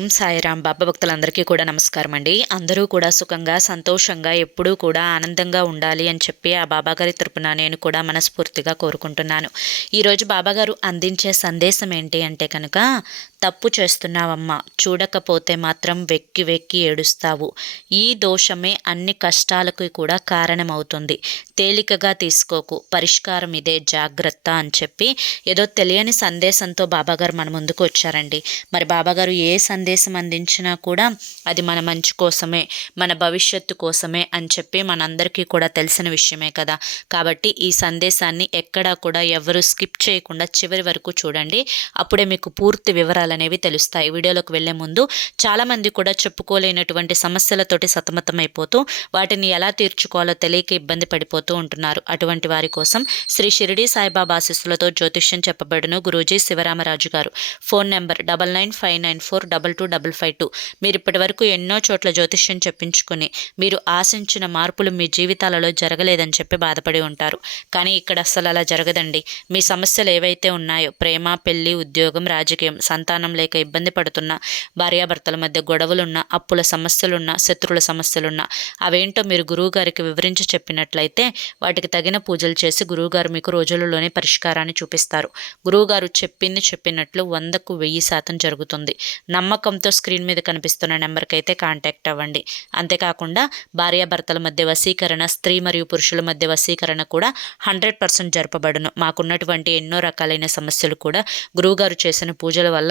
ఓం సాయిరాం. బాబా భక్తులందరికీ కూడా నమస్కారం అండి. అందరూ కూడా సుఖంగా సంతోషంగా ఎప్పుడూ కూడా ఆనందంగా ఉండాలి అని చెప్పి ఆ బాబాగారి తరపున నేను కూడా మనస్ఫూర్తిగా కోరుకుంటున్నాను. ఈరోజు బాబాగారు అందించే సందేశం ఏంటి అంటే కనుక, తప్పు చేస్తున్నావమ్మా, చూడకపోతే మాత్రం వెక్కి వెక్కి ఏడుస్తావు. ఈ దోషమే అన్ని కష్టాలకు కూడా కారణమవుతుంది. తేలికగా తీసుకోకు, పరిష్కారం ఇదే, జాగ్రత్త అని చెప్పి ఏదో తెలియని సందేశంతో బాబాగారు మన ముందుకు వచ్చారండి. మరి బాబాగారు ఏ సందేశం అందించినా కూడా అది మన మంచి కోసమే, మన భవిష్యత్తు కోసమే అని చెప్పి మనందరికీ కూడా తెలిసిన విషయమే కదా. కాబట్టి ఈ సందేశాన్ని ఎక్కడా కూడా ఎవరు స్కిప్ చేయకుండా చివరి వరకు చూడండి. అప్పుడే మీకు పూర్తి వివరాలు అనేవి తెలుస్తాయి. వీడియోలోకి వెళ్లే ముందు చాలామంది కూడా చెప్పుకోలేనటువంటి సమస్యలతోటి సతమతమైపోతూ వాటిని ఎలా తీర్చుకోవాలో తెలియక ఇబ్బంది పడిపోతూ ఉంటున్నారు. అటువంటి వారి కోసం శ్రీ షిరిడి సాయిబాబా ఆశీస్సులతో జ్యోతిష్యం చెప్పబడును గురూజీ శివరామరాజు గారు. Phone number 9959422552. మీరు ఇప్పటి వరకు ఎన్నో చోట్ల జ్యోతిష్యం చెప్పించుకుని మీరు ఆశించిన మార్పులు మీ జీవితాలలో జరగలేదని చెప్పి బాధపడి ఉంటారు. కానీ ఇక్కడ అసలు అలా జరగదండి. మీ సమస్యలు ఏవైతే ఉన్నాయో, ప్రేమ, పెళ్లి, ఉద్యోగం, రాజకీయం, సంతానం లేక ఇబ్బంది పడుతున్నా, భార్యాభర్తల మధ్య గొడవలున్నా, అప్పుల సమస్యలున్నా, శత్రువుల సమస్యలున్నా, అవేంటో మీరు గురువుగారికి వివరించి చెప్పినట్లయితే వాటికి తగిన పూజలు చేసి గురువుగారు మీకు రోజులలోనే పరిష్కారాన్ని చూపిస్తారు. గురువుగారు చెప్పింది చెప్పినట్లు 100కు 1000% జరుగుతుంది. నమ్మకంతో స్క్రీన్ మీద కనిపిస్తున్న నెంబర్కి అయితే కాంటాక్ట్ అవ్వండి. అంతేకాకుండా భార్యాభర్తల మధ్య వశీకరణ, స్త్రీ మరియు పురుషుల మధ్య వశీకరణ కూడా 100% జరపబడును. మాకున్నటువంటి ఎన్నో రకాలైన సమస్యలు కూడా గురువుగారు చేసిన పూజల వల్ల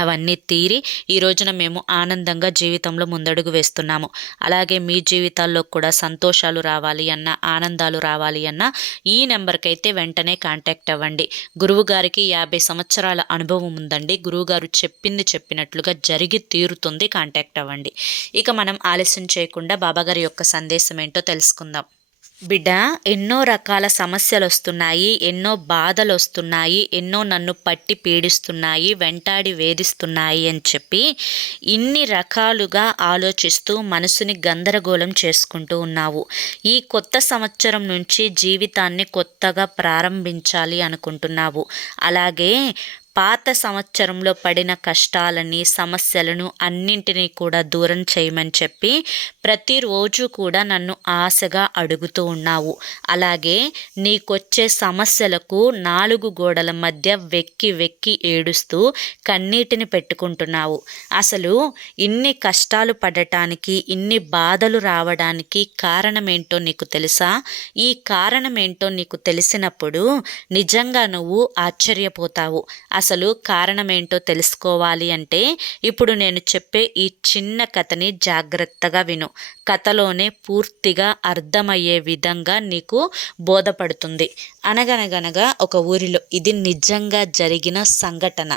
అవన్నీ తీరి ఈ రోజున మేము ఆనందంగా జీవితంలో ముందడుగు వేస్తున్నాము. అలాగే మీ జీవితాల్లో కూడా సంతోషాలు రావాలి అన్నా, ఆనందాలు రావాలి అన్నా ఈ నెంబర్కి అయితే వెంటనే కాంటాక్ట్ అవ్వండి. గురువుగారికి 50 సంవత్సరాల అనుభవం ఉందండి. గురువుగారు చెప్పింది చెప్పినట్లుగా జరిగి తీరుతుంది. కాంటాక్ట్ అవ్వండి. ఇక మనం ఆలస్యం చేయకుండా బాబాగారి యొక్క సందేశం ఏంటో తెలుసుకుందాం. బిడ్డ, ఎన్నో రకాల సమస్యలు వస్తున్నాయి, ఎన్నో బాధలు వస్తున్నాయి, ఎన్నో నన్ను పట్టి పీడిస్తున్నాయి, వెంటాడి వేధిస్తున్నాయి అని చెప్పి ఇన్ని రకాలుగా ఆలోచిస్తూ మనసుని గందరగోళం చేసుకుంటూ ఉన్నావు. ఈ కొత్త సంవత్సరం నుంచి జీవితాన్ని కొత్తగా ప్రారంభించాలి అనుకుంటున్నావు. అలాగే పాత సంవత్సరంలో పడిన కష్టాలని, సమస్యలను అన్నింటినీ కూడా దూరం చేయమని చెప్పి ప్రతిరోజు కూడా నన్ను ఆశగా అడుగుతూ ఉన్నావు. అలాగే నీకొచ్చే సమస్యలకు 4 గోడల మధ్య వెక్కి వెక్కి ఏడుస్తూ కన్నీటిని పెట్టుకుంటున్నావు. అసలు ఇన్ని కష్టాలు పడటానికి, ఇన్ని బాధలు రావడానికి కారణమేంటో నీకు తెలుసా? ఈ కారణమేంటో నీకు తెలిసినప్పుడు నిజంగా నువ్వు ఆశ్చర్యపోతావు. అసలు కారణమేంటో తెలుసుకోవాలి అంటే ఇప్పుడు నేను చెప్పే ఈ చిన్న కథని జాగ్రత్తగా విను. కథలోనే పూర్తిగా అర్థమయ్యే విధంగా నీకు బోధపడుతుంది. అనగనగనగా ఒక ఊరిలో, ఇది నిజంగా జరిగిన సంఘటన,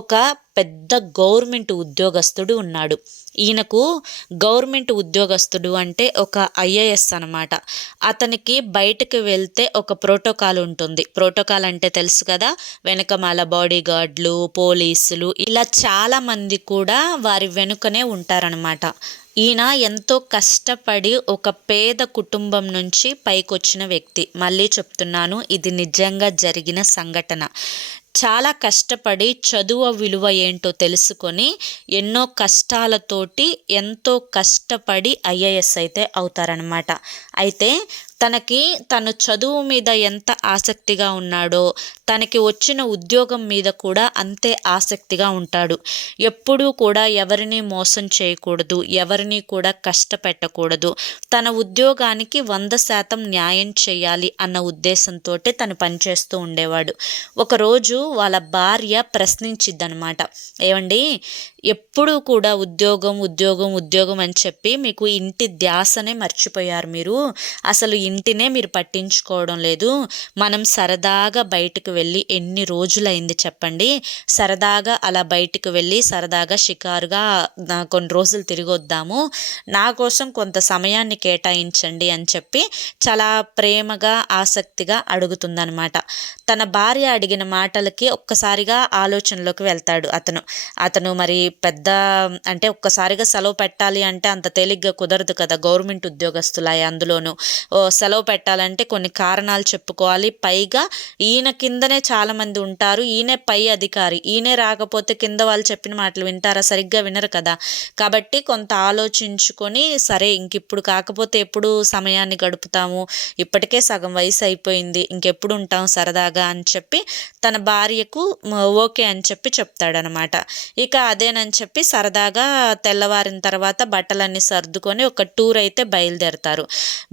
ఒక పెద్ద గవర్నమెంట్ ఉద్యోగస్తుడు ఉన్నాడు. ఈయనకు గవర్నమెంట్ ఉద్యోగస్తుడు అంటే ఒక ఐఏఎస్ అనమాట. అతనికి బయటకు వెళ్తే ఒక ప్రోటోకాల్ ఉంటుంది. ప్రోటోకాల్ అంటే తెలుసు కదా, వెనకమాల బాడీ గార్డులు, పోలీసులు, ఇలా చాలామంది కూడా వారి వెనుకనే ఉంటారనమాట. ఈయన ఎంతో కష్టపడి ఒక పేద కుటుంబం నుంచి పైకొచ్చిన వ్యక్తి. మళ్ళీ చెప్తున్నాను, ఇది నిజంగా జరిగిన సంఘటన. చాలా కష్టపడి చదువు విలువ ఏంటో తెలుసుకొని ఎన్నో కష్టాలతోటి ఎంతో కష్టపడి ఐఏఎస్ అయితే అవుతారనమాట. అయితే తను చదువు మీద ఎంత ఆసక్తిగా ఉన్నాడో తనకి వచ్చిన ఉద్యోగం మీద కూడా అంతే ఆసక్తిగా ఉంటాడు. ఎప్పుడూ కూడా ఎవరిని మోసం చేయకూడదు, ఎవరిని కూడా కష్టపెట్టకూడదు, తన ఉద్యోగానికి 100% న్యాయం చేయాలి అన్న ఉద్దేశంతో తను పనిచేస్తూ ఉండేవాడు. ఒకరోజు వాళ్ళ భార్య ప్రశ్నించిద్దనమాట, ఏమండి, ఎప్పుడూ కూడా ఉద్యోగం ఉద్యోగం ఉద్యోగం అని చెప్పి మీకు ఇంటి ధ్యాసనే మర్చిపోయారు. మీరు అసలు ఇంటినే మీరు పట్టించుకోవడం లేదు. మనం సరదాగా బయటకు వెళ్ళి ఎన్ని రోజులైంది చెప్పండి, సరదాగా అలా బయటకు వెళ్ళి సరదాగా షికారుగా కొన్ని రోజులు తిరిగి వద్దాము, నా కోసం కొంత సమయాన్ని కేటాయించండి అని చెప్పి చాలా ప్రేమగా ఆసక్తిగా అడుగుతుందనమాట. తన భార్య అడిగిన మాటలకి ఒక్కసారిగా ఆలోచనలోకి వెళ్తాడు అతను మరి పెద్ద, అంటే ఒక్కసారిగా సెలవు పెట్టాలి అంటే అంత తేలిగ్గా కుదరదు కదా, గవర్నమెంట్ ఉద్యోగస్తులాయ, అందులోనూ సెలవు పెట్టాలంటే కొన్ని కారణాలు చెప్పుకోవాలి. పైగా ఈయన కిందనే చాలామంది ఉంటారు, ఈయనే పై అధికారి, ఈయనే రాకపోతే కింద వాళ్ళు చెప్పిన మాటలు వింటారా? సరిగ్గా వినరు కదా. కాబట్టి కొంత ఆలోచించుకొని సరే ఇంకిప్పుడు కాకపోతే ఎప్పుడు సమయాన్ని గడుపుతాము, ఇప్పటికే సగం వయసు అయిపోయింది, ఇంకెప్పుడు ఉంటాం సరదాగా అని చెప్పి తన భార్యకు ఓకే అని చెప్పి చెప్తాడనమాట. ఇక అదేనని చెప్పి సరదాగా తెల్లవారిన తర్వాత బట్టలన్నీ సర్దుకొని ఒక టూర్ అయితే బయలుదేరతారు.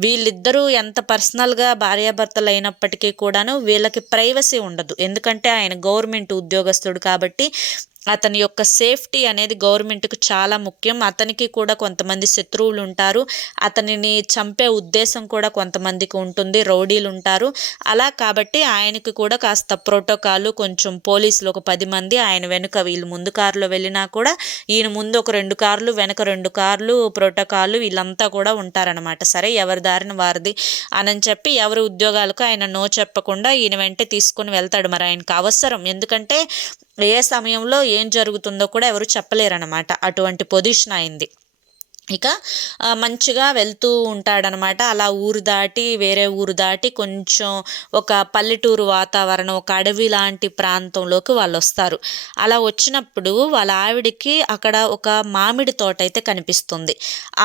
వీళ్ళిద్దరూ ఎంత పర్సనల్గా భార్యాభర్తలు అయినప్పటికీ కూడాను వీళ్ళకి ప్రైవసీ ఉండదు. ఎందుకంటే ఆయన గవర్నమెంట్ ఉద్యోగస్తుడు కాబట్టి అతని యొక్క సేఫ్టీ అనేది గవర్నమెంట్‌కి చాలా ముఖ్యం. అతనికి కూడా కొంతమంది శత్రువులు ఉంటారు. అతనిని చంపే ఉద్దేశం కూడా కొంతమందికి ఉంటుంది. రౌడీలు ఉంటారు. అలా కాబట్టి ఆయనకి కూడా కాస్త ప్రోటోకాలు, కొంచెం పోలీసులు ఒక 10 మంది ఆయన వెనుక, వీళ్ళు ముందు కారులో వెళ్ళినా కూడా ఈయన ముందు ఒక 2 కార్లు, వెనక 2 కార్లు ప్రోటోకాలు వీళ్ళంతా కూడా ఉంటారనమాట. సరే ఎవరి దారిన వారిది అనని చెప్పి ఎవరి ఉద్యోగాలకు ఆయన నో చెప్పకుండా ఈయన వెంటే తీసుకొని వెళ్తాడు. మరి ఆయనకు అవసరం. ఎందుకంటే ఏ సమయంలో ఏం జరుగుతుందో కూడా ఎవరు చెప్పలేరనమాట. అటువంటి పొజిషన్ అయింది. ఇక మంచిగా వెళ్తూ ఉంటాడనమాట. అలా ఊరు దాటి వేరే ఊరు దాటి కొంచెం ఒక పల్లెటూరు వాతావరణం, ఒక అడవి లాంటి ప్రాంతంలోకి వాళ్ళు వస్తారు. అలా వచ్చినప్పుడు వాళ్ళ ఆవిడకి అక్కడ ఒక మామిడి తోట అయితే కనిపిస్తుంది.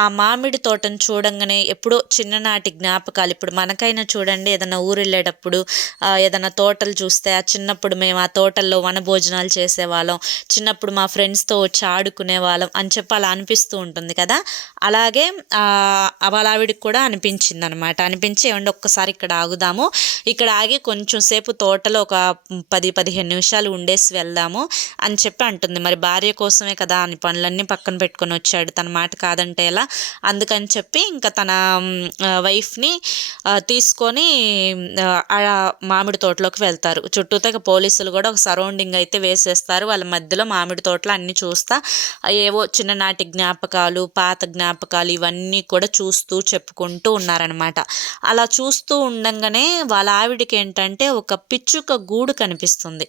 ఆ మామిడి తోటను చూడంగానే ఎప్పుడో చిన్ననాటి జ్ఞాపకాలు, ఇప్పుడు మనకైనా చూడండి ఏదైనా ఊరు వెళ్ళేటప్పుడు ఏదైనా తోటలు చూస్తే ఆ చిన్నప్పుడు మేము ఆ తోటల్లో వనభోజనాలు చేసేవాళ్ళం, చిన్నప్పుడు మా ఫ్రెండ్స్తో వచ్చి ఆడుకునే వాళ్ళం అని చెప్పి అలా అనిపిస్తూ ఉంటుంది కదా. అలాగే వాళ్ళ ఆవిడకి కూడా అనిపించిందనమాట. అనిపించి ఏమంటే ఒక్కసారి ఇక్కడ ఆగుదాము, ఇక్కడ ఆగి కొంచెం సేపు తోటలో ఒక 10-15 నిమిషాలు ఉండేసి వెళ్దాము అని చెప్పి అంటుంది. మరి భార్య కోసమే కదా అని పనులన్నీ పక్కన పెట్టుకొని వచ్చాడు, తన మాట కాదంటే ఎలా. అందుకని చెప్పి ఇంకా తన వైఫ్ని తీసుకొని మామిడి తోటలోకి వెళ్తారు. చుట్టూతో పోలీసులు కూడా ఒక సరౌండింగ్ అయితే వేసేస్తారు. వాళ్ళ మధ్యలో మామిడి తోటలో అన్నీ చూస్తా ఏవో చిన్ననాటి జ్ఞాపకాలు, పాత జ్ఞాపకాలు ఇవన్నీ కూడా చూస్తూ చెప్పుకుంటూ ఉన్నారనమాట. అలా చూస్తూ ఉండంగానే వాళ్ళ ఆవిడకి ఏంటంటే ఒక పిచ్చుక గూడు కనిపిస్తుంది.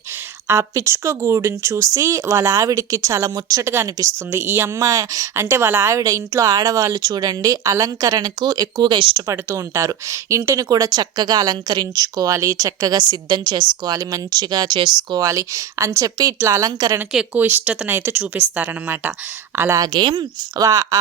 ఆ పిచ్చుక గూడుని చూసి వాళ్ళ ఆవిడకి చాలా ముచ్చటగా అనిపిస్తుంది. ఈ అమ్మాయి అంటే వాళ్ళ ఆవిడ ఇంట్లో ఆడవాళ్ళు చూడండి అలంకరణకు ఎక్కువగా ఇష్టపడుతూ ఉంటారు. ఇంటిని కూడా చక్కగా అలంకరించుకోవాలి, చక్కగా సిద్ధం చేసుకోవాలి, మంచిగా చేసుకోవాలి అని చెప్పి ఇట్లా అలంకరణకు ఎక్కువ ఇష్టతనైతే చూపిస్తారనమాట. అలాగే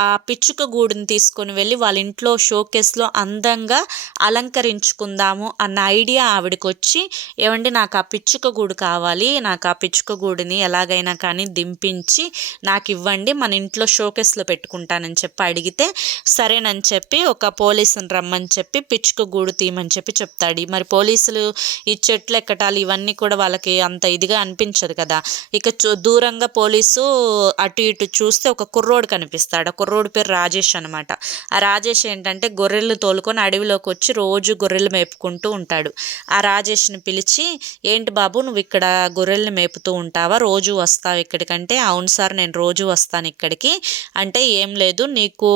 ఆ పిచ్చుక గూడుని తీసుకొని వెళ్ళి వాళ్ళ ఇంట్లో షోకేస్లో అందంగా అలంకరించుకుందాము అన్న ఐడియా ఆవిడకి వచ్చి, ఏమండి నాకు ఆ పిచ్చుక గూడు కావాలి, నాకు ఆ పిచ్చుక గూడుని ఎలాగైనా కానీ దింపించి నాకు ఇవ్వండి, మన ఇంట్లో షోకేస్లో పెట్టుకుంటానని చెప్పి అడిగితే సరేనని చెప్పి ఒక పోలీసుని రమ్మని చెప్పి పిచ్చుక గూడు తీయమని చెప్పి చెప్తాడు. మరి పోలీసులు ఈ చెట్లు ఎక్కటాలు ఇవన్నీ కూడా వాళ్ళకి అంత ఇదిగా అనిపించదు కదా. ఇక దూరంగా పోలీసు అటు ఇటు చూస్తే ఒక కుర్రోడు కనిపిస్తాడు. ఆ కుర్రోడు పేరు రాజేష్ అనమాట. ఆ రాజేష్ ఏంటంటే గొర్రెలు తోలుకొని అడవిలోకి వచ్చి రోజు గొర్రెలు మేపుకుంటూ ఉంటాడు. ఆ రాజేష్ని పిలిచి, ఏంటి బాబు నువ్వు ఇక్కడ గొర్రెల్ని మేపుతూ ఉంటావా, రోజు వస్తావు ఇక్కడికంటే? అవును సార్ నేను రోజు వస్తాను ఇక్కడికి అంటే, ఏం లేదు నీకు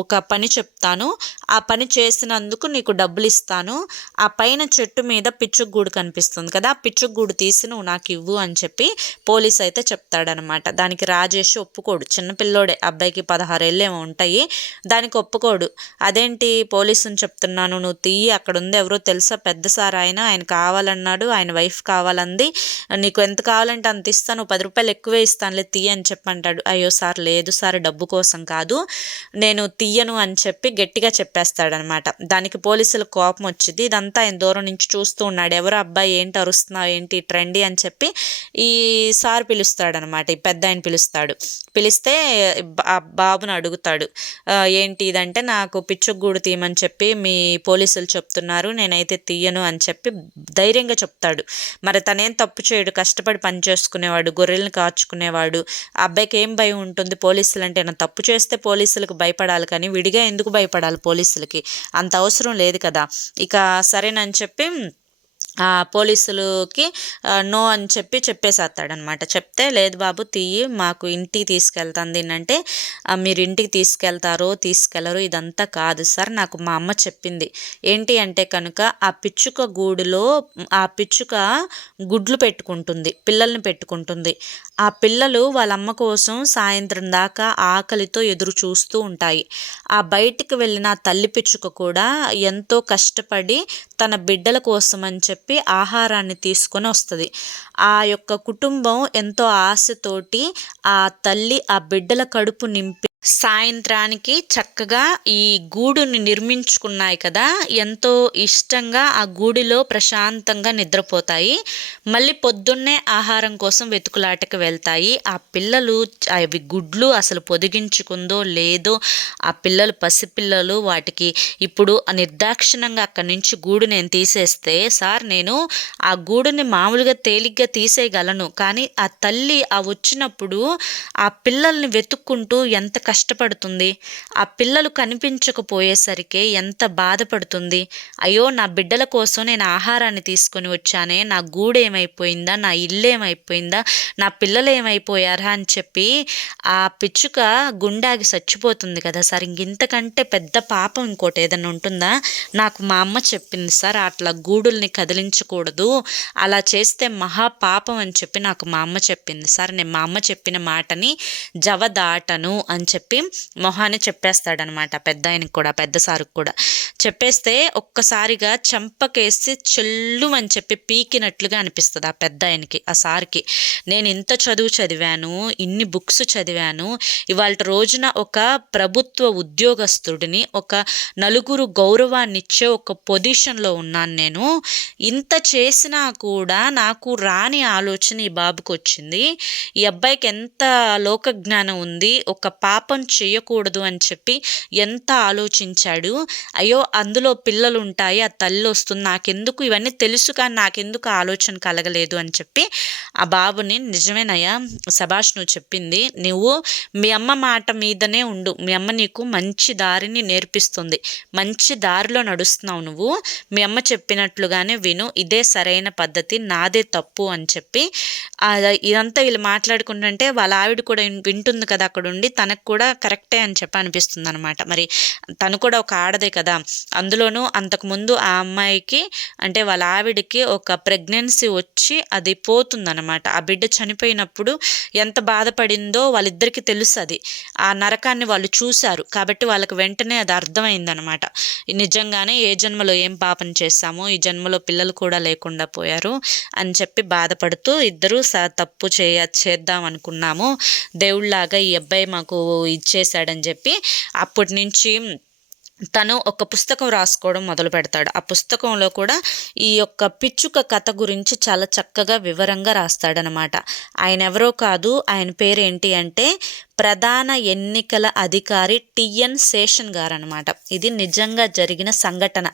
ఒక పని చెప్తాను, ఆ పని చేసినందుకు నీకు డబ్బులు ఇస్తాను, ఆ పైన చెట్టు మీద పిచ్చుగూడు కనిపిస్తుంది కదా, ఆ పిచ్చుగూడు తీసి నువ్వు నాకు ఇవ్వు అని చెప్పి పోలీస్ అయితే చెప్తాడనమాట. దానికి రాజేష్ ఒప్పుకోడు. చిన్నపిల్లోడే, అబ్బాయికి 16 ఏళ్ళేమో ఉంటాయి. దానికి ఒప్పుకోడు. అదేంటి పోలీసుని చెప్తున్నాను, నువ్వు తీయి, అక్కడ ఉంది ఎవరో తెలుసా, పెద్ద సార్ ఆయన కావాలన్నాడు, ఆయన వైఫ్ కావాలంది, నీకు ఎంత కావాలంటే అంత ఇస్తాను, 10 రూపాయలు ఎక్కువే ఇస్తానులే తీయ అని చెప్పంటాడు. అయ్యో సార్ లేదు సార్ డబ్బు కోసం కాదు, నేను తీయను అని చెప్పి గట్టిగా చెప్పేస్తాడనమాట. దానికి పోలీసులకు కోపం వచ్చింది. ఇదంతా ఆయన దూరం నుంచి చూస్తూ ఉన్నాడు. ఎవరో అబ్బాయి ఏంటి అరుస్తున్నావు ఏంటి ట్రెండీ అని చెప్పి ఈ సార్ పిలుస్తాడనమాట. ఈ పెద్ద ఆయన పిలుస్తాడు. పిలిస్తే ఆ బాబుని అడుగుతాడు, ఏంటి ఇదంటే, నాకు పిచ్చుగూడు తీయమని చెప్పి మీ పోలీసులు చెప్తున్నారు, నేనైతే తీయను అని చెప్పి ధైర్యంగా చెప్తాడు. మరి తనేం తప్పు చేయడు, కష్టపడి పని చేసుకునేవాడు, గొర్రెలను కాచుకునేవాడు. ఆ అబ్బాయికి ఏం భయం ఉంటుంది పోలీసులు అంటే? నా తప్పు చేస్తే పోలీసులకు భయపడాలి కానీ విడిగా ఎందుకు భయపడాలి పోలీసులకి? అంత అవసరం లేదు కదా. ఇక సరేనని చెప్పి పోలీసులకి నో అని చెప్పేసేస్తాడనమాట. చెప్తే లేదు బాబు తీయి, మాకు ఇంటికి తీసుకెళ్తాను దీన్నంటే, మీరు ఇంటికి తీసుకెళ్లరు ఇదంతా కాదు సార్, నాకు మా అమ్మ చెప్పింది. ఏంటి అంటే కనుక ఆ పిచ్చుక గూడులో ఆ పిచ్చుక గుడ్లు పెట్టుకుంటుంది, పిల్లల్ని పెట్టుకుంటుంది. ఆ పిల్లలు వాళ్ళ అమ్మ కోసం సాయంత్రం దాకా ఆకలితో ఎదురు చూస్తూ ఉంటాయి. ఆ బయటికి వెళ్ళిన తల్లి పిచ్చుక కూడా ఎంతో కష్టపడి తన బిడ్డల కోసం అని చెప్పి ఆహారాన్ని తీసుకొని వస్తుంది. ఆ యొక్క కుటుంబం ఎంతో ఆశతోటి ఆ తల్లి ఆ బిడ్డల కడుపు నింపి సాయంత్రానికి చక్కగా ఈ గూడుని నిర్మించుకున్నాయి కదా, ఎంతో ఇష్టంగా ఆ గూడిలో ప్రశాంతంగా నిద్రపోతాయి. మళ్ళీ పొద్దున్నే ఆహారం కోసం వెతుకులాటకి వెళ్తాయి. ఆ పిల్లలు అవి గుడ్లు అసలు పొదిగించుకుందో లేదో, ఆ పిల్లలు పసిపిల్లలు, వాటికి ఇప్పుడు నిర్దాక్షిణంగా అక్కడి నుంచి గూడు నేను తీసేస్తే, సార్ నేను ఆ గూడుని మామూలుగా తేలిగ్గా తీసేయగలను, కానీ ఆ తల్లి వచ్చినప్పుడు ఆ పిల్లల్ని వెతుక్కుంటూ ఎంత కష్టపడుతుంది, ఆ పిల్లలు కనిపించకపోయేసరికి ఎంత బాధపడుతుంది. అయ్యో నా బిడ్డల కోసం నేను ఆహారాన్ని తీసుకొని వచ్చానే, నా గూడు ఏమైపోయిందా, నా ఇల్లు ఏమైపోయిందా, నా పిల్లలు ఏమైపోయారా అని చెప్పి ఆ పిచ్చుక గుండాగి చచ్చిపోతుంది కదా సార్. ఇంతకంటే పెద్ద పాపం ఇంకోటి ఏదైనా ఉంటుందా? నాకు మా అమ్మ చెప్పింది సార్, అట్లా గూడుల్ని కదిలించకూడదు, అలా చేస్తే మహా పాపం అని చెప్పి నాకు మా అమ్మ చెప్పింది సార్. నేను మా అమ్మ చెప్పిన మాటని జవదాటను అని చెప్పి మొహాన్ని చెప్పేస్తాడనమాట. పెద్ద ఆయనకి కూడా, పెద్ద సారుకు కూడా చెప్పేస్తే ఒక్కసారిగా చెంపకేసి చెల్లు అని చెప్పి పీకినట్లుగా అనిపిస్తుంది ఆ పెద్ద ఆయనకి, ఆ సార్కి. నేను ఇంత చదువు చదివాను, ఇన్ని బుక్స్ చదివాను, ఇవాళ రోజున ఒక ప్రభుత్వ ఉద్యోగస్తుడిని, ఒక నలుగురు గౌరవాన్ని ఇచ్చే ఒక పొజిషన్లో ఉన్నాను నేను. ఇంత చేసినా కూడా నాకు రాని ఆలోచన ఈ బాబుకి వచ్చింది. ఈ అబ్బాయికి ఎంత లోకజ్ఞానం ఉంది, ఒక పాపం చేయకూడదు అని చెప్పి ఎంత ఆలోచించాడు. అయ్యో అందులో పిల్లలు ఉంటాయి, ఆ తల్లి వస్తుంది, నాకెందుకు ఇవన్నీ తెలుసు కానీ నాకెందుకు ఆలోచన కలగలేదు అని చెప్పి ఆ బాబుని, నిజమేనయ్యా శభాష్ నువ్వు చెప్పింది, నువ్వు మీ అమ్మ మాట మీదనే ఉండు, మీ అమ్మ నీకు మంచి దారిని నేర్పిస్తుంది, మంచి దారిలో నడుస్తున్నావు నువ్వు, మీ అమ్మ చెప్పినట్లుగానే విను, ఇదే సరైన పద్ధతి, నాదే తప్పు అని చెప్పి ఇదంతా వీళ్ళు మాట్లాడుకుంటుంటే వాళ్ళ ఆవిడ కూడా వింటుంది కదా అక్కడ ఉండి, తనకు కూడా కరెక్టే అని చెప్పి అనిపిస్తుంది అనమాట. మరి తను కూడా ఒక ఆడదే కదా, అందులోనూ అంతకుముందు ఆ అమ్మాయికి అంటే వాళ్ళ ఆవిడకి ఒక ప్రెగ్నెన్సీ వచ్చి అది పోతుందన్నమాట. ఆ బిడ్డ చనిపోయినప్పుడు ఎంత బాధపడిందో వాళ్ళిద్దరికీ తెలుసు, అది ఆ నరకాన్ని వాళ్ళు చూశారు కాబట్టి వాళ్ళకి వెంటనే అది అర్థమైందనమాట. నిజంగానే ఏ జన్మలో ఏం పాపం చేశామో ఈ జన్మలో పిల్లలు కూడా లేకుండా పోయారు అని చెప్పి బాధపడుతూ, ఇద్దరు తప్పు చేద్దాం అనుకున్నాము, దేవుళ్ళలాగా ఈ అబ్బాయి మాకు ఇచ్చేశాడని చెప్పి అప్పటి నుంచి తను ఒక పుస్తకం రాసుకోవడం మొదలు పెడతాడు. ఆ పుస్తకంలో కూడా ఈ యొక్క పిచ్చుక కథ గురించి చాలా చక్కగా వివరంగా రాస్తాడనమాట. ఆయన ఎవరో కాదు, ఆయన పేరు ఏంటి అంటే ప్రధాన ఎన్నికల అధికారి టిఎన్ శేషన్ గారు అనమాట. ఇది నిజంగా జరిగిన సంఘటన.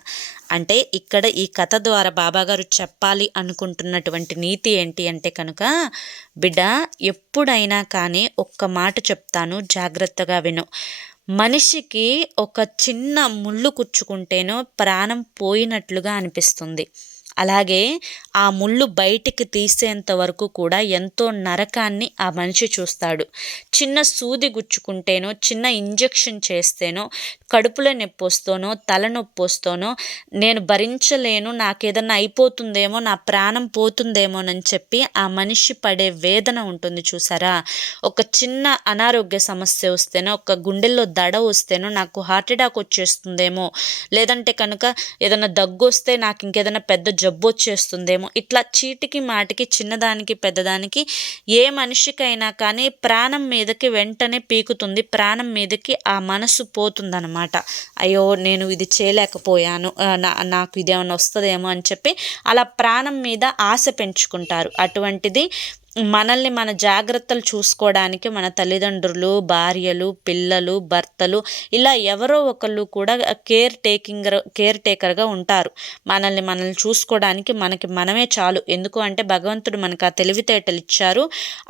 అంటే ఇక్కడ ఈ కథ ద్వారా బాబాగారు చెప్పాలి అనుకుంటున్నటువంటి నీతి ఏంటి అంటే కనుక, బిడ్డ ఎప్పుడైనా కానీ ఒక్క మాట చెప్తాను, జాగ్రత్తగా విను. మనిషికి ఒక చిన్న ముళ్ళు కుచ్చుకుంటేనో ప్రాణం పోయినట్లుగా అనిపిస్తుంది. అలాగే ఆ ముళ్ళు బయటికి తీసేంత వరకు కూడా ఎంతో నరకాన్ని ఆ మనిషి చూస్తాడు. చిన్న సూది గుచ్చుకుంటేనో, చిన్న ఇంజెక్షన్ చేస్తేనో, కడుపులో నొప్పి వస్తేనో, తలనొప్పి వస్తేనో, నేను భరించలేను, నాకేదన్నా అయిపోతుందేమో, నా ప్రాణం పోతుందేమోనని చెప్పి ఆ మనిషి పడే వేదన ఉంటుంది చూసారా. ఒక చిన్న అనారోగ్య సమస్య వస్తేనో, ఒక గుండెల్లో దడ వస్తేనో నాకు హార్ట్ అటాక్ వచ్చేస్తుందేమో, లేదంటే కనుక ఏదైనా దగ్గు వస్తే నాకు ఇంకేదైనా పెద్ద జబ్బు వచ్చేస్తుందేమో, ఇట్లా చీటికి మాటికి చిన్నదానికి పెద్దదానికి ఏ మనిషికైనా కానీ ప్రాణం మీదకి వెంటనే పీకుతుంది, ప్రాణం మీదకి ఆ మనసు పోతుందన్నమాట. అయ్యో నేను ఇది చేయలేకపోయాను, నాకు ఇదేమన్నా వస్తుందేమో అని చెప్పి అలా ప్రాణం మీద ఆశ పెంచుకుంటారు. అటువంటిది మనల్ని మన జాగ్రత్తలు చూసుకోవడానికి మన తల్లిదండ్రులు, భార్యలు, పిల్లలు, భర్తలు ఇలా ఎవరో ఒకళ్ళు కూడా కేర్ టేకర్గా ఉంటారు. మనల్ని చూసుకోవడానికి మనకి మనమే చాలు. ఎందుకు అంటే భగవంతుడు మనకు ఆ తెలివితేటలు ఇచ్చారు,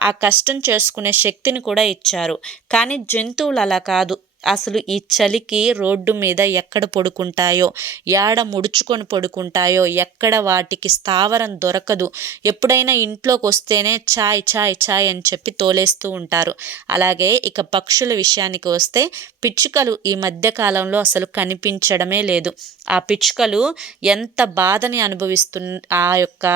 ఆ కష్టం చేసుకునే శక్తిని కూడా ఇచ్చారు. కానీ జంతువులు అలా కాదు. అసలు ఈ చలికి రోడ్డు మీద ఎక్కడ పడుకుంటాయో, యాడ ముడుచుకొని పడుకుంటాయో, ఎక్కడ వాటికి స్థావరం దొరకదు. ఎప్పుడైనా ఇంట్లోకి వస్తేనే ఛాయ్ ఛాయ్ ఛాయ్ అని చెప్పి తోలేస్తూ ఉంటారు. అలాగే ఇక పక్షుల విషయానికి వస్తే పిచ్చుకలు ఈ మధ్య కాలంలో అసలు కనిపించడమే లేదు. ఆ పిచ్చుకలు ఎంత బాధని ఆ యొక్క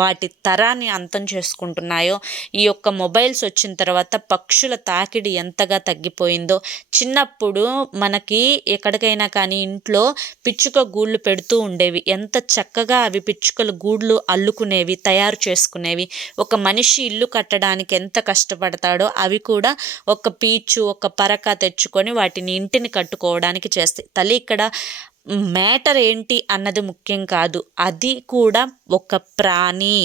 వాటి తరాన్ని అంతం చేసుకుంటున్నాయో, ఈ యొక్క మొబైల్స్ వచ్చిన తర్వాత పక్షుల తాకిడి ఎంతగా తగ్గిపోయిందో. చిన్నప్పుడు మనకి ఎక్కడికైనా కానీ ఇంట్లో పిచ్చుక గూళ్ళు పెడుతూ ఉండేవి. ఎంత చక్కగా అవి పిచ్చుకలు గూళ్ళు అల్లుకునేవి, తయారు చేసుకునేవి. ఒక మనిషి ఇల్లు కట్టడానికి ఎంత కష్టపడతాడో అవి కూడా ఒక పీచు, ఒక పరక తెచ్చుకొని వాటిని ఇంటిని కట్టుకోవడానికి చేస్తాయి. తల్లి, ఇక్కడ మ్యాటర్ ఏంటి అన్నది ముఖ్యం కాదు. అది కూడా ఒక ప్రాణి,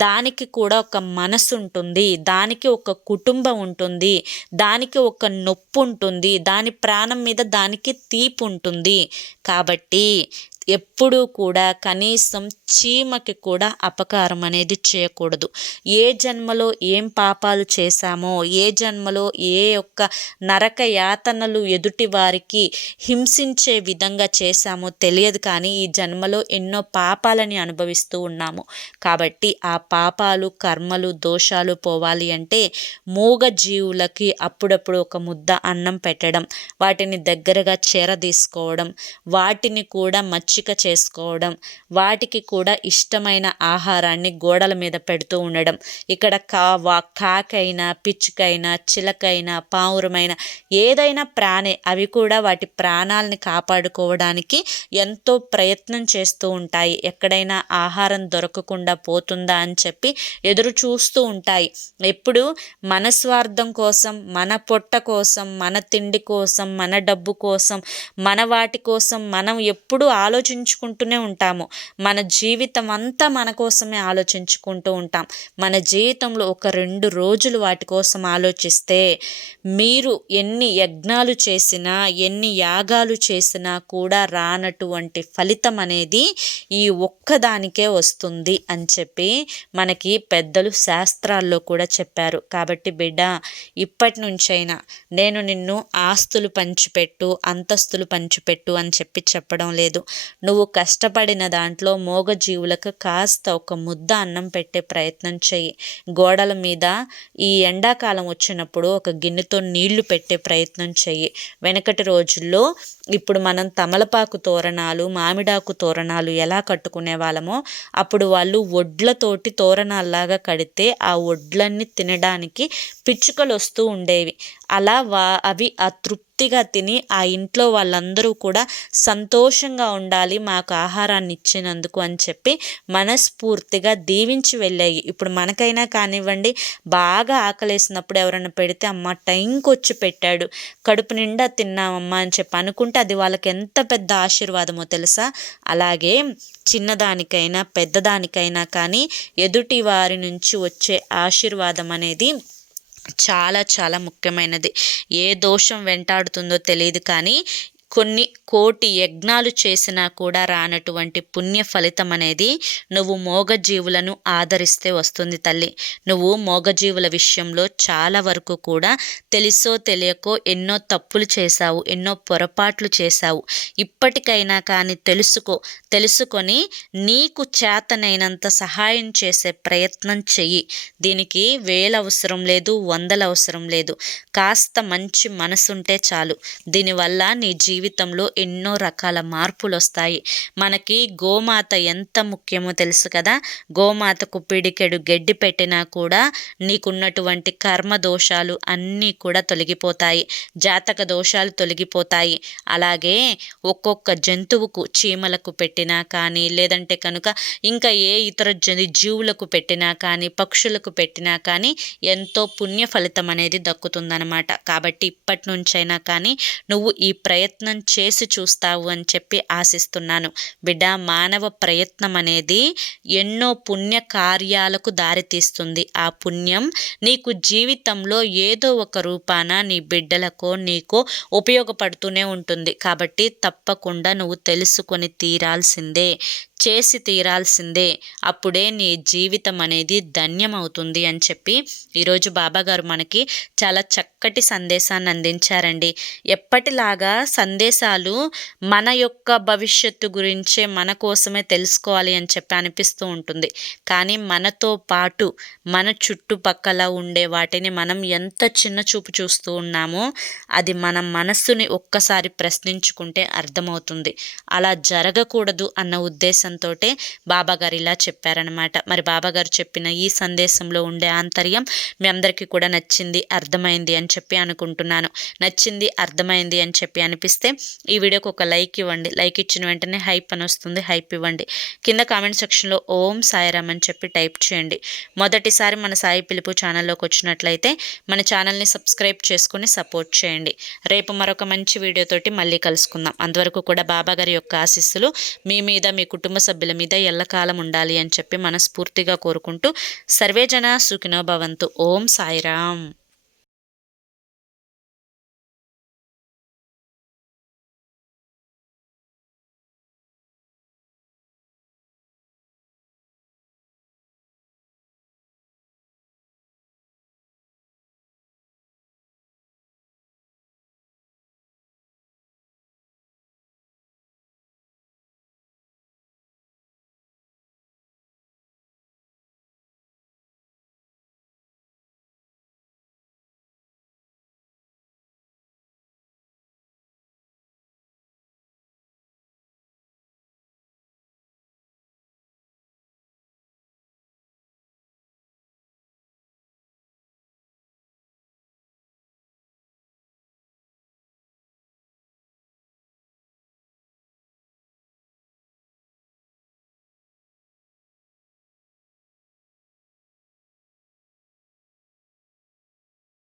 దానికి కూడా ఒక మనసు ఉంటుంది, దానికి ఒక కుటుంబం ఉంటుంది, దానికి ఒక నొప్పి ఉంటుంది, దాని ప్రాణం మీద దానికి తీపి ఉంటుంది. కాబట్టి ఎప్పుడూ కూడా కనీసం చీమకి కూడా అపకారం అనేది చేయకూడదు. ఏ జన్మలో ఏం పాపాలు చేశామో, ఏ జన్మలో ఏ యొక్క నరక యాతనలు ఎదుటి వారికి హింసించే విధంగా చేశామో తెలియదు, కానీ ఈ జన్మలో ఎన్నో పాపాలని అనుభవిస్తూ ఉన్నాము. కాబట్టి ఆ పాపాలు, కర్మలు, దోషాలు పోవాలి అంటే మూగ జీవులకి అప్పుడప్పుడు ఒక ముద్ద అన్నం పెట్టడం, వాటిని దగ్గరగా చేరదీసుకోవడం, వాటిని కూడా మచ్చిక చేసుకోవడం, వాటికి కూడా ఇష్టమైన ఆహారాన్ని గోడల మీద పెడుతూ ఉండడం. ఇక్కడ కాకైనా, పిచ్చుకైనా, చిలకైనా, పావురమైనా ఏదైనా ప్రాణే, అవి కూడా వాటి ప్రాణాలని కాపాడుకోవడానికి ఎంతో ప్రయత్నం చేస్తూ ఉంటాయి. ఎక్కడైనా ఆహారం దొరకకుండా పోతుందా అని చెప్పి ఎదురు చూస్తూ ఉంటాయి. ఎప్పుడు మన స్వార్థం కోసం, మన పొట్ట కోసం, మన తిండి కోసం, మన డబ్బు కోసం, మన వాటి కోసం మనం ఎప్పుడూ ఆలోచించుకుంటూనే ఉంటాము. మన జీవితం అంతా మన కోసమే ఆలోచించుకుంటూ ఉంటాం. మన జీవితంలో ఒక 2 రోజులు వాటి కోసం ఆలోచిస్తే, మీరు ఎన్ని యజ్ఞాలు చేసినా, ఎన్ని యాగాలు చేసినా కూడా రానటువంటి ఫలితం అనేది ఈ ఒక్కదానికే వస్తుంది అని చెప్పి మనకి పెద్దలు శాస్త్రాల్లో కూడా చెప్పారు. కాబట్టి బిడ్డ, ఇప్పటి నుంచైనా నేను నిన్ను ఆస్తులు పంచిపెట్టు, అంతస్తులు పంచిపెట్టు అని చెప్పడం లేదు. నువ్వు కష్టపడిన దాంట్లో మూగజీవులకు కాస్త ఒక ముద్ద అన్నం పెట్టే ప్రయత్నం చెయ్యి. గోడల మీద ఈ ఎండాకాలం వచ్చినప్పుడు ఒక గిన్నెతో నీళ్లు పెట్టే ప్రయత్నం చెయ్యి. వెనకటి రోజుల్లో ఇప్పుడు మనం తమలపాకు తోరణాలు, మామిడాకు తోరణాలు ఎలా కట్టుకునే వాళ్ళమో అప్పుడు వాళ్ళు ఒడ్లతోటి తోరణాల్లాగా కడితే ఆ ఒడ్లన్నీ తినడానికి పిచ్చుకలు వస్తూ ఉండేవి. అలా అవి తృప్తిగా తిని ఆ ఇంట్లో వాళ్ళందరూ కూడా సంతోషంగా ఉండాలి మాకు ఆహారాన్ని ఇచ్చినందుకు అని చెప్పి మనస్ఫూర్తిగా దీవించి వెళ్ళాయి. ఇప్పుడు మనకైనా కానివ్వండి, బాగా ఆకలేసినప్పుడు ఎవరైనా పెడితే అమ్మ టైంకి వచ్చి పెట్టాడు, కడుపు నిండా తిన్నామమ్మా అని చెప్పి అనుకుంటే అది వాళ్ళకి ఎంత పెద్ద ఆశీర్వాదమో తెలుసా. అలాగే చిన్నదానికైనా పెద్దదానికైనా కానీ ఎదుటి వారి నుంచి వచ్చే ఆశీర్వాదం అనేది చాలా చాలా ముఖ్యమైనది. ఏ దోషం వెంటాడుతుందో తెలియదు, కానీ కొన్ని కోటి యజ్ఞాలు చేసినా కూడా రానటువంటి పుణ్య ఫలితం అనేది నువ్వు మూగజీవులను ఆదరిస్తే వస్తుంది తల్లి. నువ్వు మూగజీవుల విషయంలో చాలా వరకు కూడా తెలుసో తెలియకో ఎన్నో తప్పులు చేశావు, ఎన్నో పొరపాట్లు చేశావు. ఇప్పటికైనా కానీ తెలుసుకొని నీకు చేతనైనంత సహాయం చేసే ప్రయత్నం చెయ్యి. దీనికి 1000 అవసరం లేదు, 100 అవసరం లేదు. కాస్త మంచి మనసుంటే చాలు. దీనివల్ల నీ జీవితంలో ఎన్నో రకాల మార్పులు వస్తాయి. మనకి గోమాత ఎంత ముఖ్యమో తెలుసు కదా. గోమాతకు పిడికెడు గడ్డి పెట్టినా కూడా నీకున్నటువంటి కర్మ దోషాలు అన్నీ కూడా తొలగిపోతాయి, జాతక దోషాలు తొలగిపోతాయి. అలాగే ఒక్కొక్క జంతువుకు, చీమలకు పెట్టినా కానీ, లేదంటే కనుక ఇంకా ఏ ఇతర జీవులకు పెట్టినా కానీ, పక్షులకు పెట్టినా కానీ ఎంతో పుణ్య ఫలితం అనేది దక్కుతుందనమాట. కాబట్టి ఇప్పటి నుంచైనా కానీ నువ్వు ఈ ప్రయత్నం చేసి చూస్తావు అని చెప్పి ఆశిస్తున్నాను. బిడ్డ, మానవ ప్రయత్నం అనేది ఎన్నో పుణ్య కార్యాలకు దారితీస్తుంది. ఆ పుణ్యం నీకు జీవితంలో ఏదో ఒక రూపాన నీ బిడ్డలకో నీకో ఉపయోగపడుతూనే ఉంటుంది. కాబట్టి తప్పకుండా నువ్వు తెలుసుకొని తీరాల్సిందే. చేసి తీరాల్సిందే, అప్పుడే నీ జీవితం అనేది ధన్యమవుతుంది అని చెప్పి ఈరోజు బాబాగారు మనకి చాలా చక్కటి సందేశాన్ని అందించారండి. ఎప్పటిలాగా సందేశాలు మన యొక్క భవిష్యత్తు గురించే మన కోసమే తెలుసుకోవాలి అని చెప్పి అనిపిస్తూ ఉంటుంది. కానీ మనతో పాటు మన చుట్టుపక్కల ఉండే వాటిని మనం ఎంత చిన్న చూపు చూస్తూ ఉన్నామో అది మన మనస్సుని ఒక్కసారి ప్రశ్నించుకుంటే అర్థమవుతుంది. అలా జరగకూడదు అన్న ఉద్దేశంతో బాబాగారు ఇలా చెప్పారనమాట. మరి బాబాగారు చెప్పిన ఈ సందేశంలో ఉండే ఆంతర్యం మీ అందరికీ కూడా నచ్చింది, అర్థమైంది అని చెప్పి అనుకుంటున్నాను. నచ్చింది, అర్థమైంది అని చెప్పి అనిపిస్తే ఈ వీడియోకి ఒక లైక్ ఇవ్వండి. లైక్ ఇచ్చిన వెంటనే హైప్ అని వస్తుంది, హైప్ ఇవ్వండి. కింద కామెంట్ సెక్షన్లో ఓం సాయిరామ్ అని చెప్పి టైప్ చేయండి. మొదటిసారి మన సాయి పిలుపు ఛానల్లోకి వచ్చినట్లయితే మన ఛానల్ని సబ్స్క్రైబ్ చేసుకుని సపోర్ట్ చేయండి. రేపు మరొక మంచి వీడియోతోటి మళ్ళీ కలుసుకుందాం. అంతవరకు కూడా బాబాగారి యొక్క ఆశీస్సులు మీ మీద, మీ కుటుంబ సభ్యుల మీద ఎల్లకాలం ఉండాలి అని చెప్పి మనస్ఫూర్తిగా కోరుకుంటూ సర్వేజన సుఖినో భవంతు. ఓం సాయిరామ్.